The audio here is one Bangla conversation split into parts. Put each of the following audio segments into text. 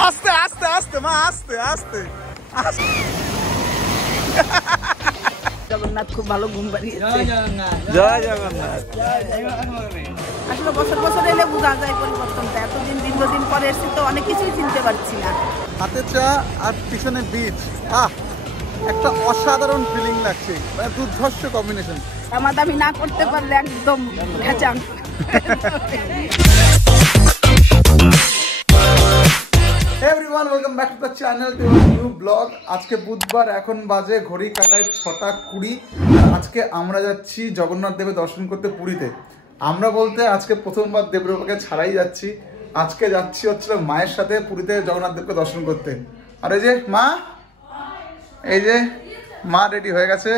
আস্তে আস্তে আস্তে মা, আস্তে আস্তে আস্তে। জগন্নাথ খুব ভালো ঘুম পাড়িয়েছে। জয় জগন্নাথ। আসলে বছর বছর এলে বোঝা যায় পরিবর্তনটা। এতদিন দীর্ঘদিন পরে এসেছি তো অনেক কিছুই চিনতে পারছি না। হাতে চা আর পিছনে বীজ, একটা অসাধারণ ফিলিং লাগছে, দুর্ধর্ষ কম্বিনেশন। আমার দামি না করতে পারলে একদম ঘেচাং। Everyone, welcome back to the channel, to new vlog. আজকে বুধবার, এখন বাজে ঘড়ি কাটায় 6:20। আজকে আমরা যাচ্ছি জগন্নাথ দেবের দর্শন করতে পুরীতে। আমরা বলতে আজকে প্রথমবার দেবরূপাকে ছাড়াই যাচ্ছি। আজকে যাচ্ছি হচ্ছিল মায়ের সাথে পুরীতে জগন্নাথ দেবকে দর্শন করতে। আর এই যে মা, এই যে মা রেডি হয়ে গেছে।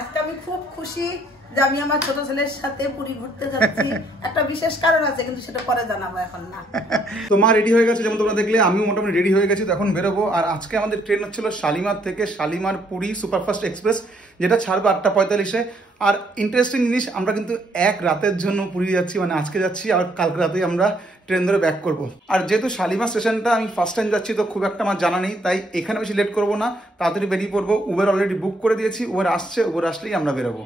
আজকে আমি খুব খুশি যে আমি আমার ছোট ছেলের সাথে পুরী ঘুরতে যাচ্ছি। একটা বিশেষ কারণ আছে, কিন্তু সেটা পরে জানাবো, এখন না। তো মা রেডি হয়ে গেছে, যেমন তোমরা দেখলে। আমিও মোটামুটি রেডি হয়ে গেছি, তো এখন বেরোবো। আর আজকে আমাদের ট্রেন হচ্ছিল শালিমার থেকে, শালিমার পুরী সুপারফাস্ট এক্সপ্রেস, যেটা ছাড়বে 8:45-এ। আর ইন্টারেস্টিং জিনিস, আমরা কিন্তু এক রাতের জন্য পুরী যাচ্ছি, মানে আজকে যাচ্ছি আর কালকে রাতেই আমরা ট্রেন ধরে ব্যাক করবো। আর যেহেতু শালিমার স্টেশনটা আমি ফার্স্ট টাইম যাচ্ছি, তো খুব একটা আমার জানা নেই, তাই এখানে বেশি লেট করবো না, তাড়াতাড়ি বেরিয়ে পড়বো। উবের অলরেডি বুক করে দিয়েছি, উবের আসছে, উবের আসলেই আমরা বেরোবো।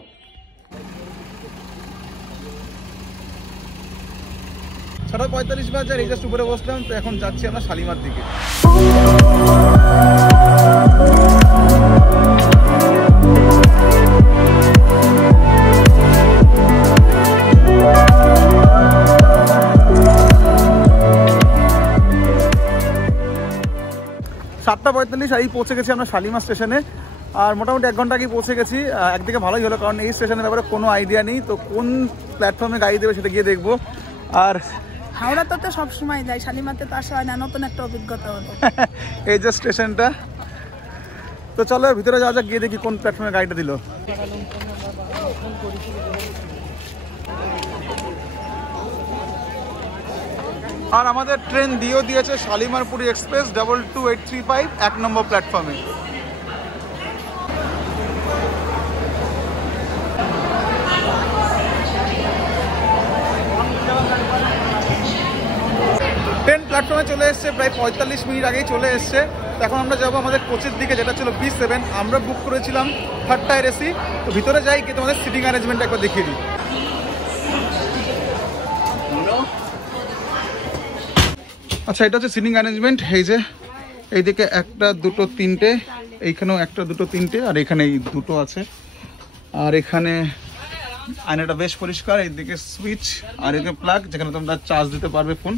6:45 বাজে, আর এই জাস্ট উপরে বসলাম। তো এখন যাচ্ছি আমরা শালিমার দিকে। 7:45 আর এই পৌঁছে গেছি আমরা শালিমার স্টেশনে। আর মোটামুটি 1 ঘন্টা আগেই পৌঁছে গেছি। একদিকে ভালোই হলো, কারণ এই স্টেশনের ব্যাপারে কোনো আইডিয়া নেই, তো কোন প্ল্যাটফর্মে গাড়ি দেবে সেটা গিয়ে দেখবো। আর হাওড়াতে তো সবসময় যাই, শালিমাতে তো আসা হয় না, নতুন একটা অভিজ্ঞতা হলো। এই যে স্টেশনটা। তো চলো ভিতরে যাওয়া যাক, গিয়ে দেখি কোন প্ল্যাটফর্মে গাড়িটা দিল। আর আমাদের ট্রেন দিয়েও দিয়েছে শালিমার পুরী এক্সপ্রেস 22835 1 নম্বর প্ল্যাটফর্মে। ট্রেন প্ল্যাটফর্মে চলে এসছে, প্রায় 45 মিনিট আগেই চলে এসছে। এখন আমরা যাবো আমাদের কোচের দিকে, যেটা ছিল B7। আমরা বুক করেছিলাম 3rd টায়ার এসি। তো ভিতরে যাই, গিয়ে তোমাদের সিটিং অ্যারেঞ্জমেন্ট একবার দেখিয়ে দিই। আচ্ছা, এটা হচ্ছে সিটিং অ্যারেঞ্জমেন্ট। এই যে এইদিকে 1, 2, 3টে, এইখানেও 1, 2, 3টে, আর এখানে এই 2টো আছে। আর এখানে আয়নাটা বেশ পরিষ্কার। এইদিকে সুইচ, আর এদিকে প্লাগ, যেখানে তোমরা চার্জ দিতে পারবে ফোন।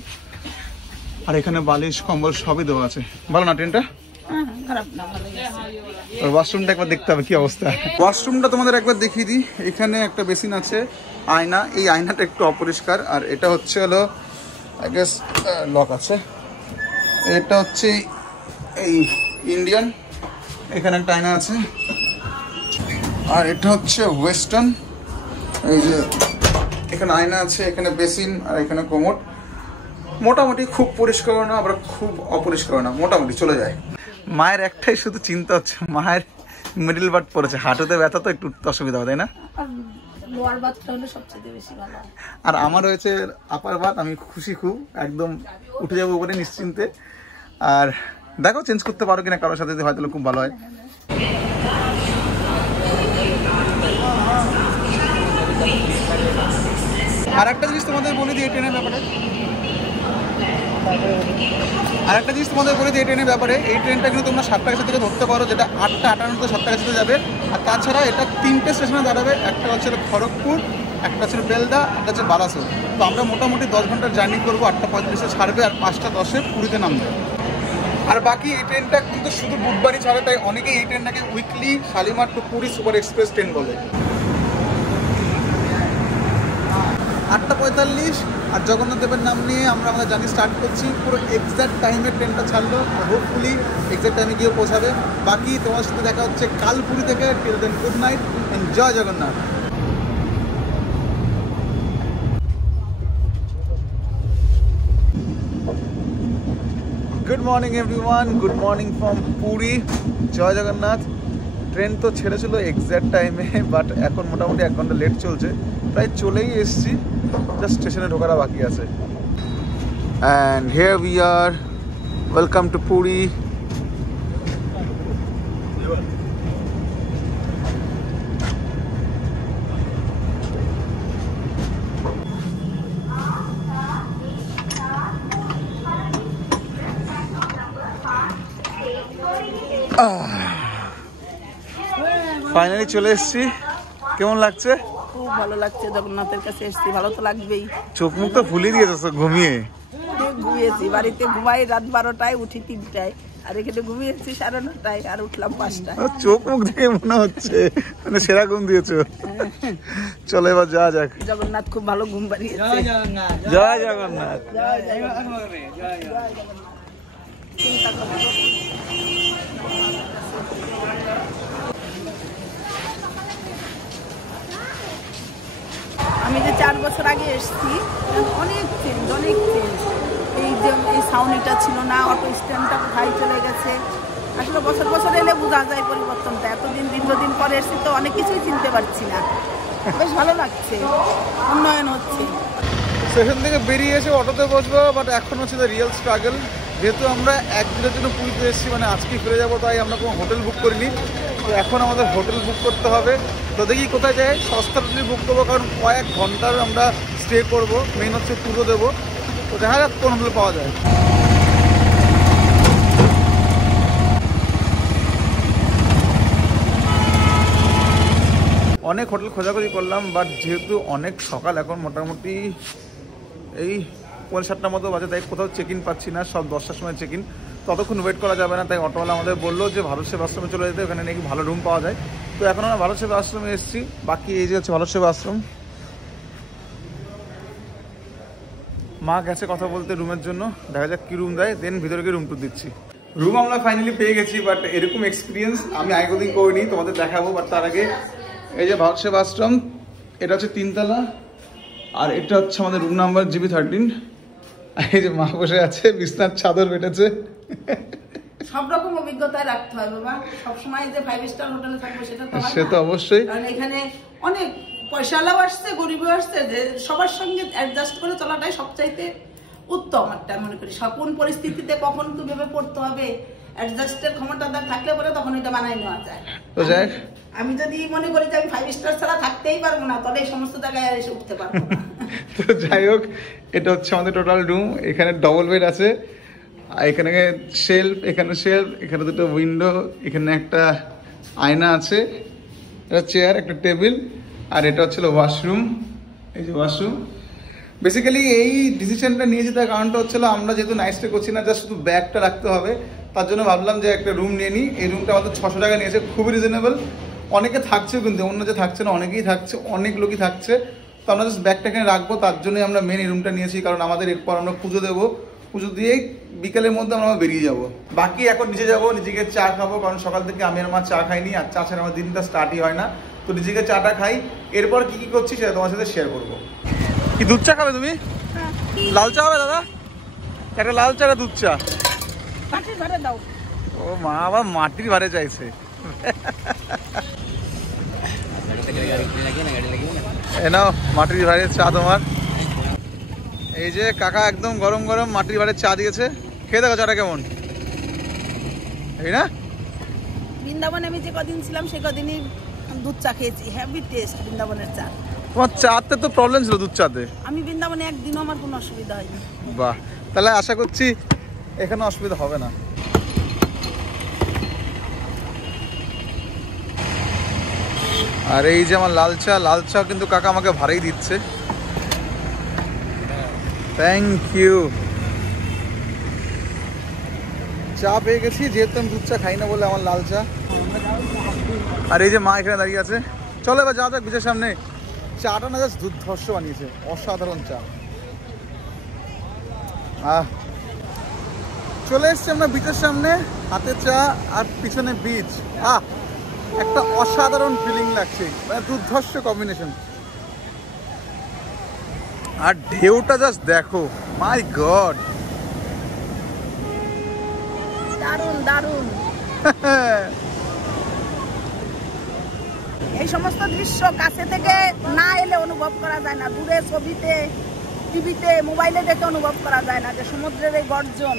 আর এখানে বালিশ, কম্বল সবই দেওয়া আছে। ভালো না ট্রেনটা? ওয়াশরুমটা একবার দেখতে হবে কি অবস্থা। ওয়াশরুমটা তোমাদের একবার দেখিয়ে দিই। এখানে একটা বেসিন আছে, আয়না। এই আয়নাটা একটু অপরিষ্কার। আর এটা হচ্ছে হলো আই গেস লক আছে। এটা হচ্ছে এই ইন্ডিয়ান, এখানে একটা আয়না আছে। আর এটা হচ্ছে ওয়েস্টার্ন। এই যে এখানে আয়না আছে, এখানে বেসিন, আর এখানে কোমোড। মোটামুটি খুব পরিষ্কার না, আবার খুব অপরিষ্কার না, মোটামুটি চলে যায়। মায়ের একটাই শুধু চিন্তা হচ্ছে, মায়ের মিডল বার্থ পড়েছে, হাঁটুতে ব্যথা, তো একটু উঠতে অসুবিধা হবে, তাই না? আর আমার হয়েছে আপার বার্থ। আমি খুশি খুব, একদম উঠে যাবো উপরে নিশ্চিন্তে। আর দেখো চেঞ্জ করতে পারো কিনা কারোর সাথে, হয়তো খুব ভালো হয়। আর একটা জিনিস তোমাদের বলে দিই এই ট্রেনের ব্যাপারে, এই ট্রেনটা কিন্তু তোমরা 7টা থেকে ধরতে পারো, যেটা 8:58 7টা যাবে। আর তাছাড়া এটা 3টে স্টেশনে দাঁড়াবে। একটা হচ্ছে খড়গপুর, একটা হচ্ছে বেলদা, একটা হচ্ছে বারাসত। তো আমরা মোটামুটি 10 ঘন্টার জার্নি করবো। 8:35-এ ছাড়বে, আর 5:10-এ পুরীতে নামবে। আর বাকি এই ট্রেনটা কিন্তু শুধু বুধবারই ছাড়ে, তাই অনেকেই এই ট্রেনটাকে weekly Shalimar to Puri super express train বলে। 8:45 আর জগন্নাথ দেবের নাম নিয়ে আমরা আমাদের জার্নি স্টার্ট করছি। পুরো এক্স্যাক্ট টাইমে ট্রেনটা ছাড়লো, হোপফুলি এক্স্যাক্ট টাইমে গিয়ে পৌঁছাবে। বাকি তোমার সাথে দেখা হচ্ছে কাল পুরী থেকে। Till then, good night and জয় Jagannath. Good morning everyone, good morning from Puri. জয় জগন্নাথ। ট্রেন তো ছেড়েছিল এক্স্যাক্ট টাইমে, বাট এখন মোটামুটি 1 ঘন্টা লেট চলছে। প্রায় চলেই এসছি, জাস্ট স্টেশনে ঢোকাটা বাকি আছে। And here we are welcome to Puri. Finally চলে এসেছি, কেমন লাগছে? খুব ভালো লাগছে, জগন্নাথের কাছে এসেছি, ভালো তো লাগবেই। চোখ মুখ তো ফুলিয়ে দিয়েছে ঘুমিয়ে। ঘুমিয়েছি, বাড়িতে ঘুমাই রাত 12টায়, উঠি 3টায়, আর এখানে ঘুমিয়েছি 9:30টায়, আর উঠলাম 5টায়। চোখ মুখ দেখে মনে হচ্ছে মানে সেরা ঘুম দিয়েছো। চলো এবার যাওয়া যাক। জগন্নাথ খুব ভালো ঘুম পাড়িয়েছে। জয় জগন্নাথ। চিন্তা করো। আমি যে 4 বছর আগে এসেছি, অনেক চেঞ্জ। এই যে এই ছাউনিটা ছিল না, অটো স্ট্যান্ডটা কোথায় চলে গেছে। আসলে বছর বছর এলে বোঝা যায় পরিবর্তনটা। এতদিন দীর্ঘদিন পরে এসেছি তো অনেক কিছুই চিনতে পারছি না। বেশ ভালো লাগছে, উন্নয়ন হচ্ছে। স্টেশন থেকে বেরিয়ে এসে অটোতে বসবো, বাট এখন হচ্ছে দ্য রিয়েল স্ট্রাগল। যেহেতু আমরা একদিনের জন্য পুরীতে এসেছি, মানে আজকে ফিরে যাবো, তাই আমরা কোনো হোটেল বুক করিনি। তো এখন আমাদের হোটেল বুক করতে হবে। তো দেখি কোথায় যাই, সস্তা হোটেল বুক করবো, কারণ কয়েক ঘন্টার আমরা স্টে করবো। মেন হচ্ছে পুজো দেবো, তো দেখা যাক কোন হোটেল পাওয়া যায়। অনেক হোটেল খোঁজাখুঁজি করলাম, বাট যেহেতু অনেক সকাল, এখন মোটামুটি এই 7:30 মতো বাজে, তাই কোথাও চেক ইন পাচ্ছি না। সব 10টার সময় চেক ইন, ততক্ষণ ওয়েট করা যাবে না। তাই অটোওয়ালা আমাদের বললো যে ভারত সেবা আশ্রমে চলে যেতে, ওখানে নাকি ভালো রুম পাওয়া যায়। তো এখন আমরা ভারত সেবা আশ্রমে এসেছি। বাকি এই যে হচ্ছে ভারত সেবা আশ্রম। মা গেছে কথা বলতে রুমের জন্য, দেখা যাক কি রুম দেয়, দেন ভিতরে গিয়ে রুম টুর দিচ্ছি। রুম আমরা ফাইনালি পেয়ে গেছি, বাট এরকম এক্সপিরিয়েন্স আমি আগে কোনোদিন করিনি, তোমাদের দেখাবো। বাট তার আগে এই যে ভারত সেবা আশ্রম, এটা হচ্ছে 3 তলা, আর এটা হচ্ছে আমাদের রুম নাম্বার GB13। এই যে মা বসে আছে, বিছনার চাদর বেটেছে। সব রকম অভিজ্ঞতায় রাখতে হয় বাবা, সবসময় যে 5 স্টার হোটেলে থাকবো সেটা তো হয় না। সে তো অবশ্যই, কারণ এখানে অনেক পয়সাওয়ালাও আসছে, গরিবও আসছে, যে সবার সঙ্গে অ্যাডজাস্ট করে চলাটাই সবচাইতে উত্তম একটা মনে করি। কোন পরিস্থিতিতে কখন কিভাবে পড়তে হবে, অ্যাডজাস্টের ক্ষমতাটা থাকলে পরে তখন এটা বানাই নেওয়া যায়। তো যাই আমি যদি মনে করি যে আমি 5 স্টার ছাড়া থাকতেই পারবো না, তাহলে এই সমস্ত জায়গায় এসে উঠতে পারবো না। তো যাই হোক, এটা হচ্ছে আমাদের টোটাল রুম। এখানে ডবল বেড আছে, এখানে শেলফ, এখানে শেলফ, এখানে দুটো উইন্ডো, এখানে একটা আয়না আছে, একটা চেয়ার, একটা টেবিল, আর এটা হচ্ছিল ওয়াশরুম। এই যে ওয়াশরুম। বেসিক্যালি এই ডিসিশনটা নিয়েছি, তার কারণটা হচ্ছিল আমরা যেহেতু নাইট স্টে করছি না, জাস্ট শুধু ব্যাগটা রাখতে হবে, তার জন্য ভাবলাম যে একটা রুম নিয়ে নিই। এই রুমটা আমাদের 600 টাকা নিয়েছে, খুবই রিজনেবল। অনেকে থাকছে কিন্তু, অন্য যে থাকছে না, অনেকেই থাকছে, অনেক লোকই থাকছে। তো আমরা জাস্ট ব্যাগটা এখানে রাখবো, তার জন্যই আমরা মেন এই রুমটা নিয়েছি। কারণ আমাদের এরপর আমরা পুজো দেবো, পুজো দিয়ে বিকেলের মধ্যে আমরা বেরিয়ে যাব। বাকি এখন নিচে যাবো, নিজেকে চা খাবো, কারণ সকাল থেকে আমি আর মা চা খাইনি, আর চা ছাড়া আমার দিনটা স্টার্টই হয় না। তো নিজেকে চাটা খাই, এরপর কি কি করছি সেটা তোমার সাথে শেয়ার করবো। কি দুধ চা খাবে তুমি? লাল চা হবে দাদা? একটা লাল চা, দুধ চা। মাটির ভাড়া দাও। ও মা আবার মাটির ভাড়ে চাইছে। এ নাও মাটির ভাড়ের চা তোমার। এই যে কাকা একদম গরম গরম মাটির ভাড়ের চা দিয়েছে, খেয়ে দেখো চাটা কেমন। এই না বৃন্দাবনে আমি যে কদিন ছিলাম সে কদিনই দুধ চা খেয়েছি, হেভি টেস্ট বৃন্দাবনের চা। তোমার চাতে তো প্রবলেম ছিল, দুধ চাতে। আমি বৃন্দাবনে একদিনও আমার কোনো অসুবিধা হয়নি। বাহ, তাহলে আশা করছি এখানে অসুবিধা হবে না। আর এই যে আমার লাল চা, লাল চা কিন্তু কাকা আমাকে ভাড়াই দিচ্ছে। Thank you. চা পেয়ে গেছি, যেহেতু আমি দুধ চা খাই না বলে আমার লাল চা। আর এই যে মা এখানে দাঁড়িয়ে আছে, চলো এবার যাওয়া যাক বিচের সামনে। চাটা না জাস্ট দুর্ধর্ষ বানিয়েছে, অসাধারণ চা। চলে এসছি আমরা বিচের সামনে, হাতে চা আর পিছনে বিচ। একটা অসাধারণ ফিলিং লাগছে, মানে দুর্ধর্ষ কম্বিনেশন। আর ঢেউটা জাস্ট দেখো, মাই গড, দারুণ দারুণ। এই সমস্ত দৃশ্য কাছে থেকে না এলে অনুভব করা যায় না, দূরে ছবিতে, টিভিতে, মোবাইলে দেখে অনুভব করা যায় না যে সমুদ্রের এই গর্জন।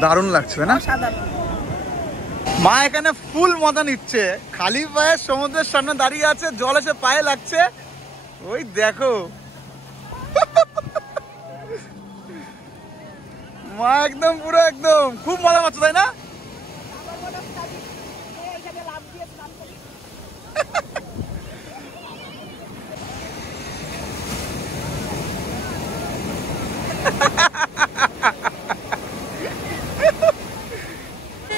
দারুণ লাগছে না? সাধারণ। মা এখানে ফুল মজা নিচ্ছে, খালি পায়ে সমুদ্রের সামনে দাঁড়িয়ে আছে, জল এসে পায়ে লাগছে। ওই দেখো মা একদম পুরো একদম খুব মজা পাচ্ছে, তাই না?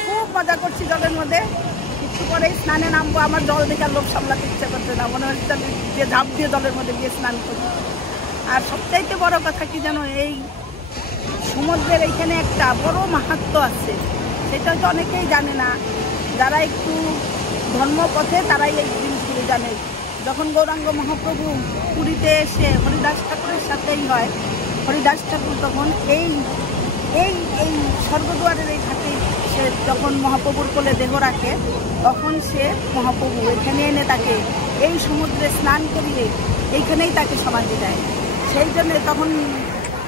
খুব মজা করছি জলের মধ্যে। কিছু পরে স্নানে নামবো, আমার জল দেখে লোক সামলাতে ইচ্ছা করছে না, মনে হচ্ছে আমি যে ঝাঁপ দিয়ে জলের মধ্যে গিয়ে স্নান করি। আর সবচাইতে বড় কথা কি জানো, এই সমুদ্রের এইখানে একটা বড় মাহাত্ম্য আছে, সেটা তো অনেকেই জানে না। যারা একটু ধর্মপথে তারাই এই জিনিসগুলো জানে। যখন গৌরাঙ্গ মহাপ্রভু পুরীতে এসে হরিদাস ঠাকুরের সাথেই হয়, হরিদাস ঠাকুর তখন এই এই এই স্বর্গদুয়ারের এই ঘাটে সে যখন মহাপ্রভুর কোলে দেহ রাখে, তখন সে মহাপ্রভু এখানে এনে তাকে এই সমুদ্রে স্নান করিয়ে এইখানেই তাকে সমাধি দেয়। সেই জন্যে তখন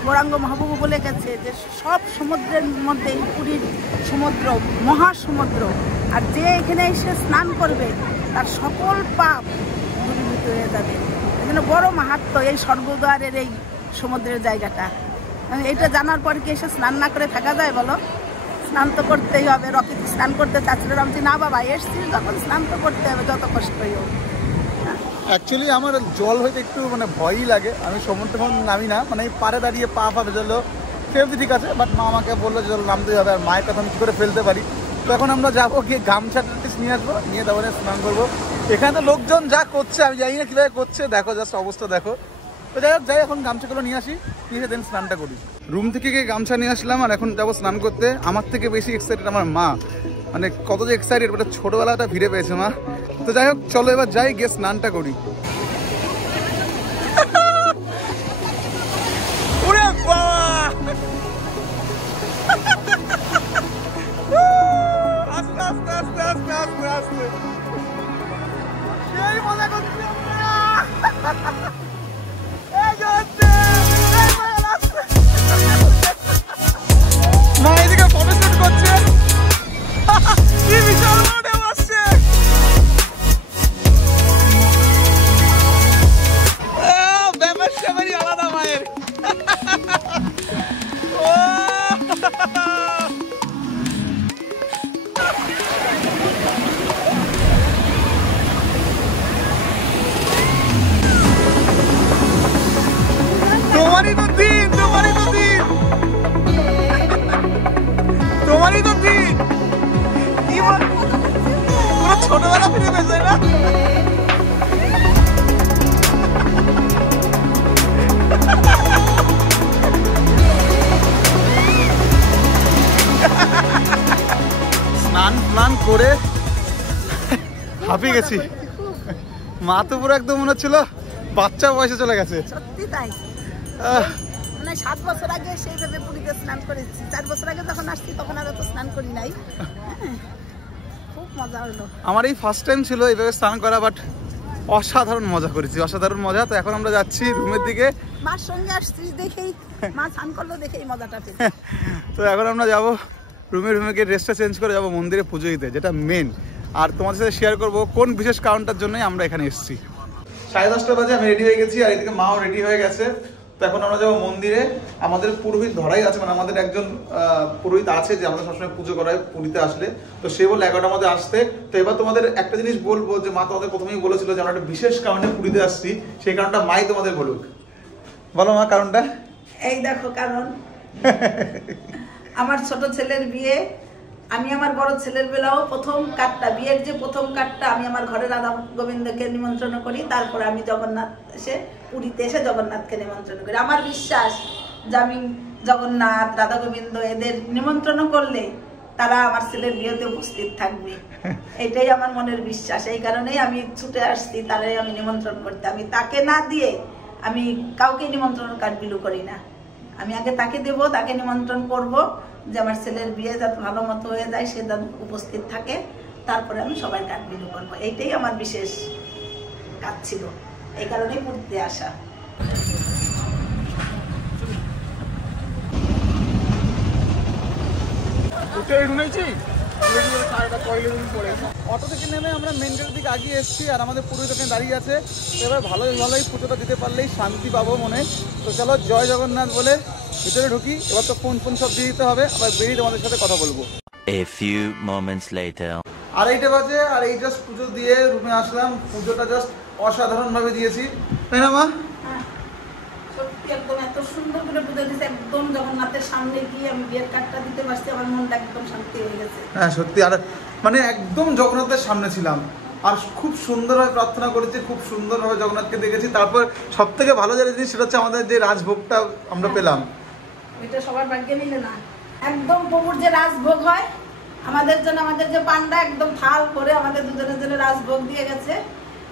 গৌরাঙ্গ মহাপ্রভু বলে গেছে যে সব সমুদ্রের মধ্যে পুরীর সমুদ্র মহাসমুদ্র, আর যে এখানে এসে স্নান করবে তার সকল পাপ দূরীভূত হয়ে যাবে। এখানে বড় মাহাত্ম্য এই স্বর্গদ্বারের এই সমুদ্রের জায়গাটা। এটা জানার পর কি এসে স্নান না করে থাকা যায় বলো? স্নান তো করতেই হবে। রকি স্নান করতে চাচ্ছিল, আমি না বাবা এসছি যখন স্নান তো করতে হবে, যত কষ্টই হোক। অ্যাকচুয়ালি আমার জল হইতে একটু মানে ভয়ই লাগে, আমি সমুদ্রে নামি না, মানে পাড়ে দাঁড়িয়ে পা ভেজালো সেফটি ঠিক আছে, বাট মা আমাকে বললো যে জল নামতেই হবে, আর মায়ের কথা আমি কী করে ফেলতে পারি। তো এখন আমরা যাবো, গিয়ে গামছা নিয়ে আসবো, নিয়ে তারপরে স্নান করবো। এখানে তো লোকজন যা করছে আমি জানি না কীভাবে করছে, দেখো জাস্ট অবস্থা দেখো। তো যাই হোক, যাই এখন গামছাগুলো নিয়ে আসি, নিয়ে দেন স্নানটা করি। রুম থেকে গিয়ে গামছা নিয়ে আসলাম, আর এখন যাবো স্নান করতে। আমার থেকে বেশি এক্সাইটেড আমার মা, মানে কত যে এক্সাইটেড, ওটা ছোটোবেলাটা ফিরে পেয়েছে মা। তো যাই হোক চলো এবার যাই, গিয়ে স্নানটা করি। আস্তে আস্তে আস্তে আস্তে আস্তে আস্তে সেই মজা করছি মা, এদিকে ফটোশুট করছে, কি বিশাল ঢেউ আসছে। ব্যাপার স্যাপারই আলাদা মায়ের। তোমারই তো দিন, তোমারই তো দিন, তোমারই তো দিন। কি বল, পুরো ছোটবেলা ফিরে পেয়েছে না? স্নান স্নান করে হাঁপিয়ে গেছি। মা তো পুরো একদম মনে হচ্ছিল বাচ্চা বয়সে চলে গেছে। সত্যি তাই, মানে 7 বছর আগে সেইভাবে পুরীতে স্নান করেছি। 4 বছর আগে যখন আসছি তখন আর তো স্নান করি নাই। খুব মজা হলো। আমার এই ফার্স্ট টাইম ছিল এইভাবে স্নান করা, বাট অসাধারণ মজা করেছি, অসাধারণ মজা। তো এখন আমরা যাচ্ছি রুমের দিকে। মার সঙ্গে আসছিস দেখেই, মা স্নান করলো দেখেই মজাটা পেয়েছি। তো এখন আমরা যাবো রুমে গিয়ে ড্রেসটা চেঞ্জ করে যাবো মন্দিরে পুজো দিতে, যেটা মেন। আর তোমাদের সাথে শেয়ার করবো কোন বিশেষ কারণটার জন্যই আমরা এখানে এসেছি। 10:30 বাজে আমি রেডি হয়ে গেছি, আর এদিকে মাও রেডি হয়ে গেছে। তো এখন আমরা যাবো মন্দিরে। আমাদের পুরোহিত ধরাই আছে, মানে আমাদের একজন পুরোহিত আছে যে আমাদের সবসময় পুজো করায় পুরীতে আসলে। তো সে বললো 11টার মধ্যে আসতে। তো এবার তোমাদের একটা জিনিস বলবো, যে মা তোমাদের প্রথমেই বলেছিল যে আমরা একটা বিশেষ কারণে পুরীতে আসছি, সেই কারণটা মাই তোমাদের বলুক। বলো মা কারণটা। এই দেখো কারণ, আমার ছোট ছেলের বিয়ে। আমি আমার বড় ছেলের বেলাও প্রথম কার্ডটা, বিয়ের যে প্রথম কার্ডটা, আমি আমার ঘরে রাধা গোবিন্দকে নিমন্ত্রণ করি, তারপরে আমি জগন্নাথ এসে পুরীতে এসে জগন্নাথকে নিমন্ত্রণ করি। আমার বিশ্বাস যে আমি জগন্নাথ রাধা গোবিন্দ এদের নিমন্ত্রণ করলে তারা আমার ছেলের বিয়েতে উপস্থিত থাকবে, এটাই আমার মনের বিশ্বাস। এই কারণেই আমি ছুটে আসছি তারাই আমি নিমন্ত্রণ করতে। আমি তাকে না দিয়ে আমি কাউকে নিমন্ত্রণ কার্ড বিলু করি না। আমি আগে তাকে দেব, তাকে নিমন্ত্রণ করব, যে আমার ছেলের বিয়ে যাতে ভালো মতো হয়ে যায়, সে যেন উপস্থিত থাকে, তারপরে আমি সবাই কার্ড বিলু করবো। এইটাই আমার বিশেষ কাজ ছিল, এই কারণেই পুরীতে আসা। অটো থেকে নেমে আমরা মেন গেটের দিকে আগিয়ে এসেছি আর আমাদের পুরোহিত ওখানে দাঁড়িয়ে আছে। এবার ভালোই পুজোটা দিতে পারলেই শান্তি পাবো মনে। তো চলো জয় জগন্নাথ বলে ভিতরে ঢুকি। এবার তো ফোন সব দিয়ে দিতে হবে, আবার বেরিয়ে তোমাদের সাথে কথা বলবো। A few moments later. 2:30 বাজে আর এই জাস্ট পুজো দিয়ে রুমে আসলাম। পুজোটা জাস্ট অসাধারণ ভাবে দিয়েছি, তাই না মা? সত্যি একদম এত সুন্দর করে পুজো দিয়েছে, একদম জগন্নাথের সামনে গিয়ে আমি বিয়ের কার্ডটা দিতে পারছি, আমার মনটা একদম শান্তি হয়ে গেছে। হ্যাঁ সত্যি, আর মানে একদম জগন্নাথের সামনে ছিলাম আর খুব সুন্দরভাবে প্রার্থনা করেছি, খুব সুন্দরভাবে জগন্নাথকে দেখেছি। তারপর সব থেকে ভালো যে জিনিস সেটা হচ্ছে আমাদের যে রাজভোগটা আমরা পেলাম, এটা সবার ভাগ্যে মিলে না। একদম প্রভুর যে রাজভোগ হয় আমাদের জন্য, আমাদের যে পান্ডা একদম থাল করে আমাদের দুজনের জন্য রাজভোগ দিয়ে গেছে।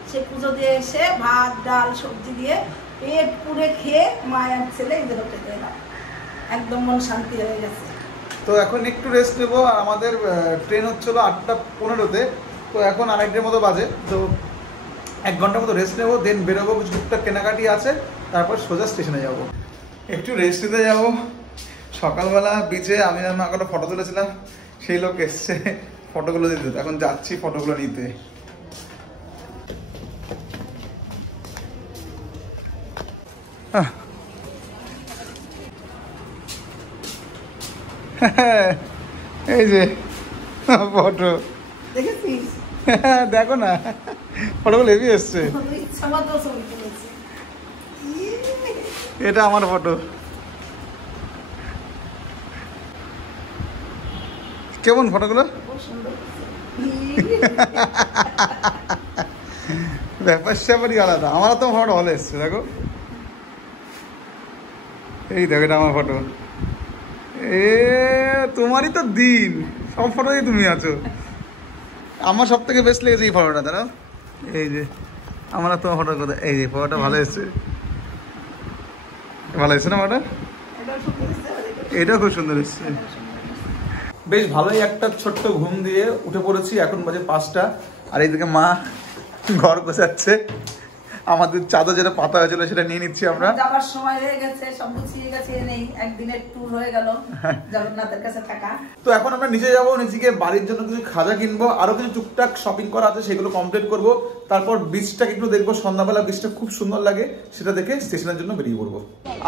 সে পুজো দিয়ে এসে ভাত ডাল সবজি দিয়ে পেট পুরে খেয়ে মায়ের ছেলে এই হোটেলে গেলাম, একদম মন শান্তি হয়ে গেছে। তো এখন একটু রেস্ট নেবো। আর আমাদের ট্রেন হচ্ছিলো 8:15-তে, তো এখন 2:30 মতো বাজে। তো 1 ঘন্টার মতো রেস্ট নেবো, দেন বেরোবো। কিছু টুকটাক কেনাকাটি আছে, তারপর সোজা স্টেশনে যাব। একটু রেস্ট নিতে যাবো। সকালবেলা বিচে আমি আর মা একটা ফটো তুলেছিলাম, সেই লোক এসছে ফটোগুলো দিতে। এখন যাচ্ছি ফটোগুলো নিতে। এই যে ফটো দেখেছিস? দেখো না, ফটোগুলো হেভি এসছে। এটা আমার ফটো। কেমন ফটোগুলো? ব্যাপার স্যাপারই আলাদা। আমার তো ফটো ভালো এসছে, দেখো। এই দেখো, এটা আমার ফটো। তোমারই তো দিন, সব ফটোই তুমি আছো। আমার সব থেকে বেস্ট লেগেছে এই ফটোটা, দাঁড়া। এই যে আমার তোমার ফটোর কথা, এই যে ফটোটা ভালো এসছে। ভালো এসছে না ফটোটা? এটাও খুব সুন্দর এসছে। বেশ ভালোই একটা ছোট্ট ঘুম দিয়ে উঠে পড়েছি। এখন বাজে 5টা। আর এইদিকে মা ঘর গোছাচ্ছে। আমাদের চাদর যেটা পাতা হয়েছিল সেটা নিয়ে নিচ্ছি আমরা। যাবার সময় হয়ে গেছে, সব গুছিয়ে গেছে, নেই একদিনের ট্যুর হয়ে গেল জগন্নাথের কাছে থাকা। তো এখন আমরা নিচে যাবো, নিচে গিয়ে বাড়ির জন্য কিছু খাজা কিনবো, আরো কিছু টুকটাক শপিং করা আছে সেগুলো কমপ্লিট করবো। তারপর বিচটাকে একটু দেখবো, সন্ধ্যাবেলা বিচটা খুব সুন্দর লাগে, সেটা দেখে স্টেশনের জন্য বেরিয়ে পড়বো।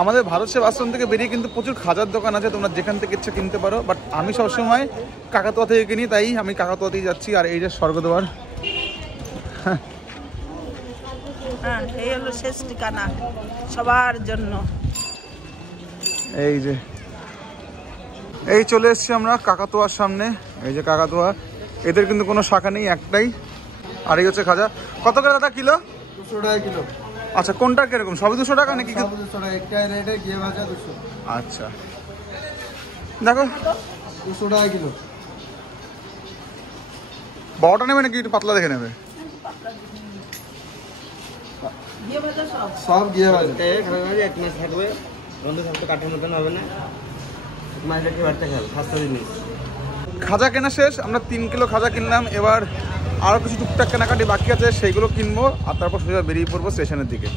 আমাদের ভারত সেবা আশ্রম থেকে বেরিয়ে কিন্তু প্রচুর খাজার দোকান আছে, তোমরা যেখান থেকে ইচ্ছা কিনতে পারো। বাট আমি সবসময় কাকাতুয়া থেকে কিনি, তাই আমি কাকাতুয়াতেই যাচ্ছি। আর এই যে স্বর্গদ্বার, হ্যাঁ এই হলো শেষ ঠিকানা সবার জন্য। এই যে এই চলে এসছি আমরা কাকাতুয়ার সামনে। এই যে কাকাতুয়া, এদের কিন্তু কোনো শাখা নেই, একটাই। আর এই হচ্ছে খাজা। কত করে দাদা কিলো? 200 টাকা কিলো। আচ্ছা, কোনটা কিরকম? সবই 200 টাকা নাকি? সব 200 টাকা, একটা রেটে ঘিয়ে ভাজা 200। আচ্ছা দেখো, 200 টাকা কিলো। বড়টা নেবে নাকি একটু পাতলা দেখে নেবে? সব ঘিয়ে ভাজা। এক মাস থাকবে, বন্ধু থাকতে কাঠের মতন হবে না। এক মাস রেখে বাড়তে খাবে, খাস্তা জিনিস। খাজা কেনা শেষ, আমরা 3 কিলো খাজা কিনলাম। এবার আরো কিছু টুকটাক কেনাকাটি বাকি আছে, সেইগুলো কিনবো। আর তারপর সোজা বেরিয়ে পড়বো স্টেশনের দিকে।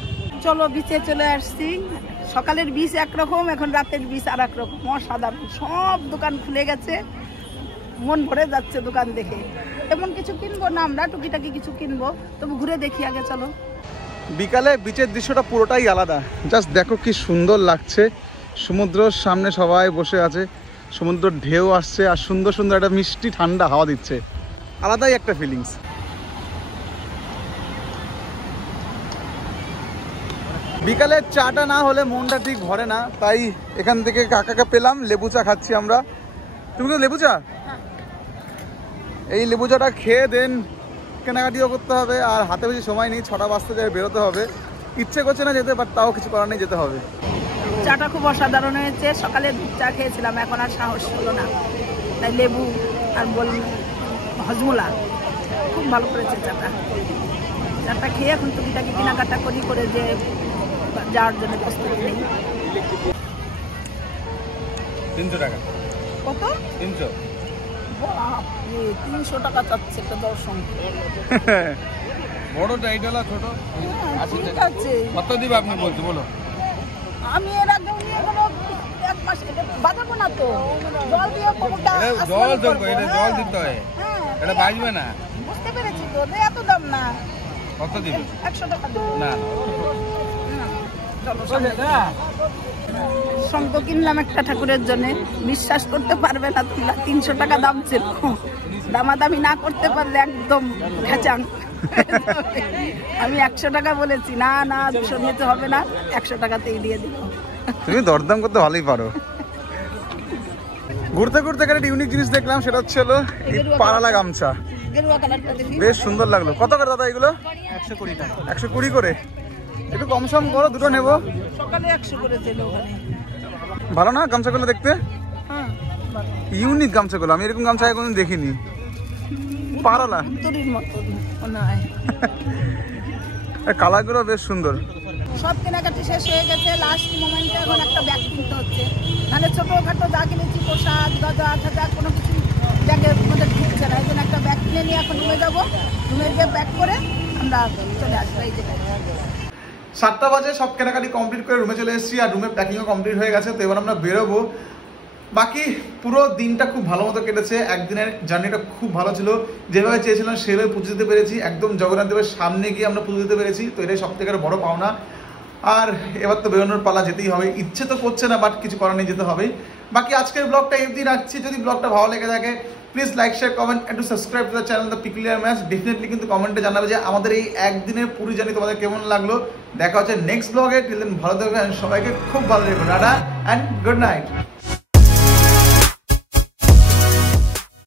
চলো বিচে চলে আসছি। সকালের বিচ একরকম, এখন রাতের বিচ আর এক রকম, অসাধারণ। সব দোকান খুলে গেছে, মন ভরে যাচ্ছে দোকান দেখে। এমন কিছু কিনবো না আমরা, টুকিটাকি কিছু কিনবো, তবু ঘুরে দেখি আগে চলো। বিকালে বিচের দৃশ্যটা পুরোটাই আলাদা। জাস্ট দেখো কি সুন্দর লাগছে। সমুদ্রের সামনে সবাই বসে আছে, সমুদ্রের ঢেউ আসছে, আর সুন্দর সুন্দর একটা মিষ্টি ঠান্ডা হাওয়া দিচ্ছে। আলাদাই একটা ফিলিংস। বিকালে চাটা না হলে মনটা ঠিক ভরে না, তাই এখান থেকে কাকাকে পেলাম, লেবু চা খাচ্ছি আমরা। তুমি তো লেবু চা? এই লেবু চাটা খেয়ে দেন কেনাকাটিও করতে হবে। আর হাতে বেশি সময় নেই, 6টা বাজতে যায়, বেরোতে হবে। ইচ্ছে করছে না যেতে, বাট তাও কিছু করার নেই, যেতে হবে। চাটা খুব অসাধারণ হয়েছে। সকালে দুধ চা খেয়েছিলাম, এখন আর সাহস হলো না, তাই লেবু আর হজমোলা খুব ভালো করেছে চাটা। চাটা খেয়ে এখন টুকিটাকি কেনাকাটা করে যে যাওয়ার জন্য প্রস্তুতি নেই। 300 টাকা। কত? 300। 300 টাকা চাচ্ছে একটা দর্শন। বড়টা এইটা, ছোট ঠিক আছে, কত দিবে আপনি বলতে বলো। আমি এর আগেও নিয়ে গেল, 1 মাস বাঁধাবো না তো, জল দিয়ে খবরটা জল আসমানে জল করবো, এটা হ্যাঁ। জল দিতে হয়, হ্যাঁ, এটা বাজবে না। বুঝতে পেরেছি তো, যে এত দাম না, কত দিবে? 100 টাকা দেবো। না চলো, সামনে। শঙ্খ কিনলাম একটা ঠাকুরের জন্য, বিশ্বাস করতে পারবে না তোমরা, 300 টাকা দাম ছিল। দামাদামি না করতে পারলে একদম ভেচাং। আমি 100 টাকা বলেছি, না না 200 নিতে হবে না, 100 টাকাতেই দিয়ে দিব। তুমি দরদাম করতে ভালোই পারো। ঘুরতে ঘুরতে একটা ইউনিক জিনিস দেখলাম, সেটা হচ্ছে হলো এই পারালা গামছা। গেরুয়া কালারটা দেখি। বেশ সুন্দর লাগলো। কত করে দাদা এগুলো? 120 টাকা। 120 করে। একটু কম সম করো, দুটো নেবো। সকালে 100 করে ছিল ওখানে। ভালো না গামছাগুলো দেখতে? হ্যাঁ, ইউনিক গামছাগুলো, আমি এরকম গামছা কোনোদিন দেখিনি। পারালা উত্তরীর মতন মনে হয়। কালারগুলো বেশ সুন্দর। সব কেনাকাটি শেষ হয়ে গেছে, লাস্ট মোমেন্টে এখন একটা ব্যাগ কিনতে হচ্ছে। নাহলে ছোটোখাটো যা কিনেছি, প্রসাদ গজা ঠাজা কোনো কিছু ব্যাগের মধ্যে ঢুকছে না। এই জন্য একটা ব্যাগ কিনে নিয়ে এখন রুমে যাবো, রুমে গিয়ে ব্যাগ করে আমরা চলে আসবো এই জায়গায়। 7টা বাজে, সব কেনাকাটি কমপ্লিট করে রুমে চলে এসেছি, আর রুমে প্যাকিংও কমপ্লিট হয়ে গেছে। তো এবার আমরা বেরোবো। বাকি পুরো দিনটা খুব ভালো মতো কেটেছে, একদিনের জার্নিটা খুব ভালো ছিল। যেভাবে চেয়েছিলাম সেভাবে পুজো দিতে পেরেছি, একদম জগন্নাথ দেবের সামনে গিয়ে আমরা পুজো দিতে পেরেছি। তো এটাই সব থেকে বড় পাওনা। আর এবার তো বেরোনোর পালা, যেতেই হবে। ইচ্ছে তো করছে না, বাট কিছু করার নেই, যেতে হবে। বাকি আজকের ব্লগটা এমনি রাখছি। যদি ব্লগটা ভালো লেগে থাকে, please like, share, comment and to subscribe to the channel the peculiar match. Definitely কিন্তু কমেন্টে জানাবে যে আমাদের এই একদিনের পুরী জার্নি তোমাদের কেমন লাগলো। দেখা হচ্ছে নেক্সট ব্লগে। টিল দেন ভালো থাকবে, সবাইকে খুব ভালো লাগবে। Tata and good night.